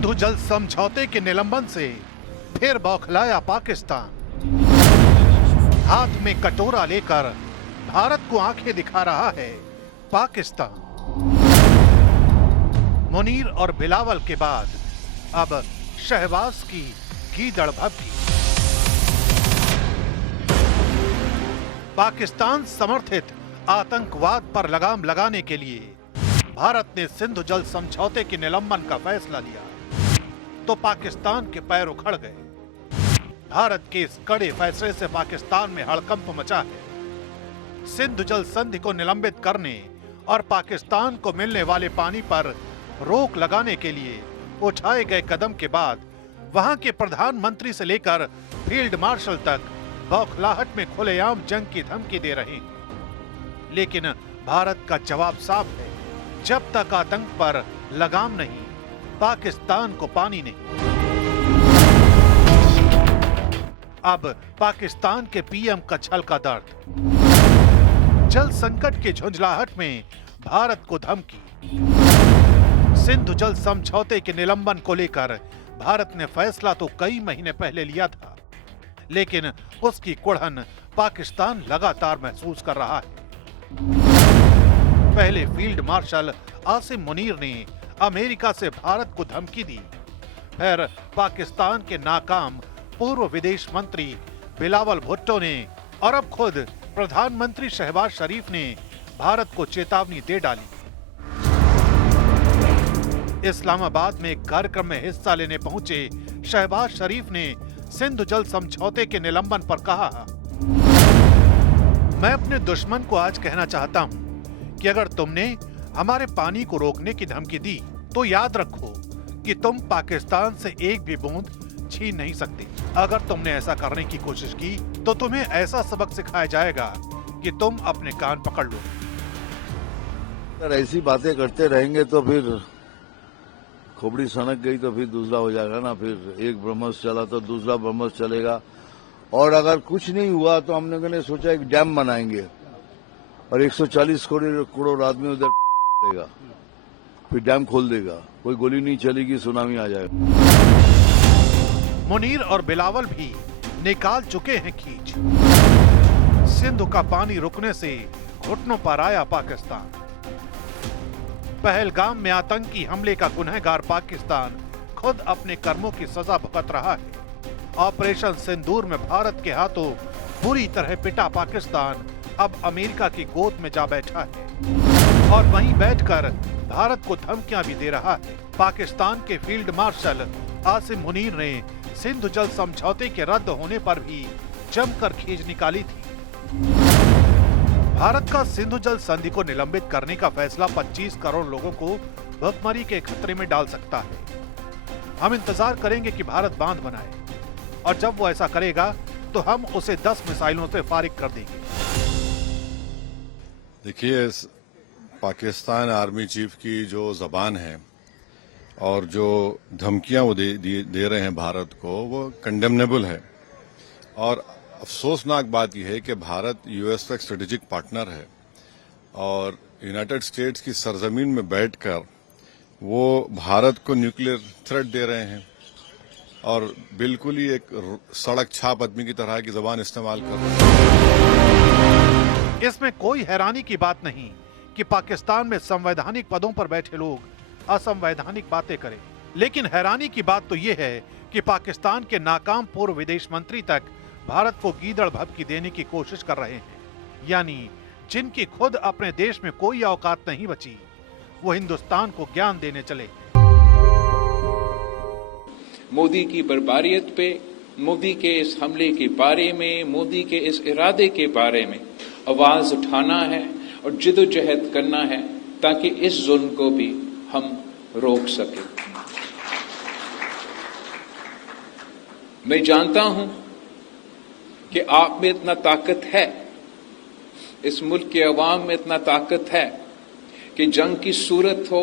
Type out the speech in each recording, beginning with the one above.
सिंधु जल समझौते के निलंबन से फिर बौखलाया पाकिस्तान। हाथ में कटोरा लेकर भारत को आंखें दिखा रहा है पाकिस्तान। मुनीर और बिलावल के बाद अब शहबाज की गीदड़ भभकी। पाकिस्तान समर्थित आतंकवाद पर लगाम लगाने के लिए भारत ने सिंधु जल समझौते के निलंबन का फैसला लिया तो पाकिस्तान के पैर उखड़ गए। भारत के इस कड़े फैसले से पाकिस्तान में हड़कंप मचा है। सिंधु जल संधि को निलंबित करने और पाकिस्तान को मिलने वाले पानी पर रोक लगाने के लिए उठाए गए कदम के बाद वहां के प्रधानमंत्री से लेकर फील्ड मार्शल तक बौखलाहट में खुलेआम जंग की धमकी दे रहे हैं। लेकिन भारत का जवाब साफ है, जब तक आतंक पर लगाम नहीं, पाकिस्तान को पानी नहीं। अब पाकिस्तान के पीएम का छलका दर्द। जल संकट के झुंझलाहट में भारत को धमकी। सिंधु जल समझौते के निलंबन को लेकर भारत ने फैसला तो कई महीने पहले लिया था, लेकिन उसकी कुड़हन पाकिस्तान लगातार महसूस कर रहा है। पहले फील्ड मार्शल आसिम मुनीर ने अमेरिका से भारत को धमकी दी, फिर पाकिस्तान के नाकाम पूर्व विदेश मंत्री बिलावल भुट्टो ने और अब खुद प्रधानमंत्री शहबाज शरीफ ने भारत को चेतावनी दे डाली। इस्लामाबाद में एक कार्यक्रम में हिस्सा लेने पहुंचे शहबाज शरीफ ने सिंधु जल समझौते के निलंबन पर कहा, मैं अपने दुश्मन को आज कहना चाहता हूं कि अगर तुमने हमारे पानी को रोकने की धमकी दी तो याद रखो कि तुम पाकिस्तान से एक भी बूंद छीन नहीं सकते। अगर तुमने ऐसा करने की कोशिश की तो तुम्हें ऐसा सबक सिखाया जाएगा कि तुम अपने कान पकड़ लो। अगर ऐसी बातें करते रहेंगे तो फिर खोपड़ी सनक गई तो फिर दूसरा हो जाएगा ना। फिर एक ब्रह्मस चला तो दूसरा ब्रह्मस चलेगा। और अगर कुछ नहीं हुआ तो हमने सोचा एक डैम बनाएंगे और 140 करोड़ आदमी उधर देगा, फिर डैम खोल देगा, कोई गोली नहीं चलेगी, सुनामी आ जाएगा। मुनीर और बिलावल भी निकाल चुके हैं खींच। सिंधु का पानी रुकने से घुटनों पर आया पाकिस्तान। पहलगाम में आतंकी हमले का गुनहगार पाकिस्तान खुद अपने कर्मों की सजा भुगत रहा है। ऑपरेशन सिंदूर में भारत के हाथों बुरी तरह पिटा पाकिस्तान अब अमेरिका की गोद में जा बैठा है और वहीं बैठकर भारत को धमकियां भी दे रहा है। पाकिस्तान के फील्ड मार्शल आसिम मुनीर ने सिंधु जल समझौते के रद्द होने पर भी जमकर खींच निकाली थी। भारत का सिंधु जल संधि को निलंबित करने का फैसला 25 करोड़ लोगों को भुखमरी के खतरे में डाल सकता है। हम इंतजार करेंगे कि भारत बांध बनाए और जब वो ऐसा करेगा तो हम उसे 10 मिसाइलों से फारिग कर देंगे। देखिए, पाकिस्तान आर्मी चीफ की जो जबान है और जो धमकियां वो दे रहे हैं भारत को, वो कंडेमनेबल है। और अफसोसनाक बात यह है कि भारत यूएस का एक स्ट्रेटेजिक पार्टनर है और यूनाइटेड स्टेट्स की सरजमीन में बैठकर वो भारत को न्यूक्लियर थ्रेट दे रहे हैं और बिल्कुल ही एक सड़क छाप आदमी की तरह की जबान इस्तेमाल कर रहे हैं। इसमें कोई हैरानी की बात नहीं कि पाकिस्तान में संवैधानिक पदों पर बैठे लोग असंवैधानिक बातें करें, लेकिन हैरानी की बात तो ये है कि पाकिस्तान के नाकाम पूर्व विदेश मंत्री तक भारत को गीदड़ भभकी देने की कोशिश कर रहे हैं। यानी जिनकी खुद अपने देश में कोई औकात नहीं बची, वो हिंदुस्तान को ज्ञान देने चले। मोदी की बर्बारियत पे, मोदी के इस हमले के बारे में, मोदी के इस इरादे के बारे में आवाज उठाना है और जिदोजहद करना है ताकि इस जुल्म को भी हम रोक सकें। मैं जानता हूं कि आप में इतना ताकत है, इस मुल्क के अवाम में इतना ताकत है कि जंग की सूरत हो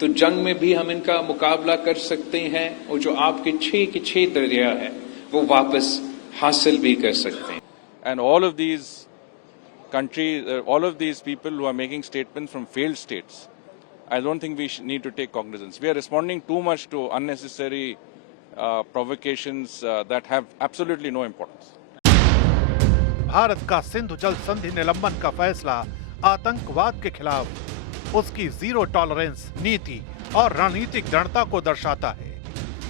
तो जंग में भी हम इनका मुकाबला कर सकते हैं और जो आपके 6 के 6 दरिया है वो वापस हासिल भी कर सकते हैं। And all of these countries, all of these people who are making statements from failed states, I don't think we need to take cognizance. We are responding too much to unnecessary provocations that have absolutely no importance. Bharat का सिंधु जल संधि निलंबन का फैसला आतंकवाद के खिलाफ उसकी जीरो टॉलरेंस नीति और रणनीतिक दृढ़ता को दर्शाता है,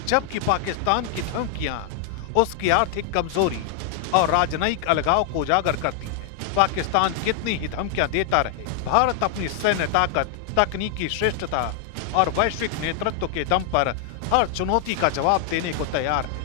जबकि पाकिस्तान की धमकियां उसकी आर्थिक कमजोरी और राजनयिक अलगाव को उजागर करती है। पाकिस्तान कितनी ही धमकियां देता रहे, भारत अपनी सैन्य ताकत, तकनीकी श्रेष्ठता और वैश्विक नेतृत्व के दम पर हर चुनौती का जवाब देने को तैयार है।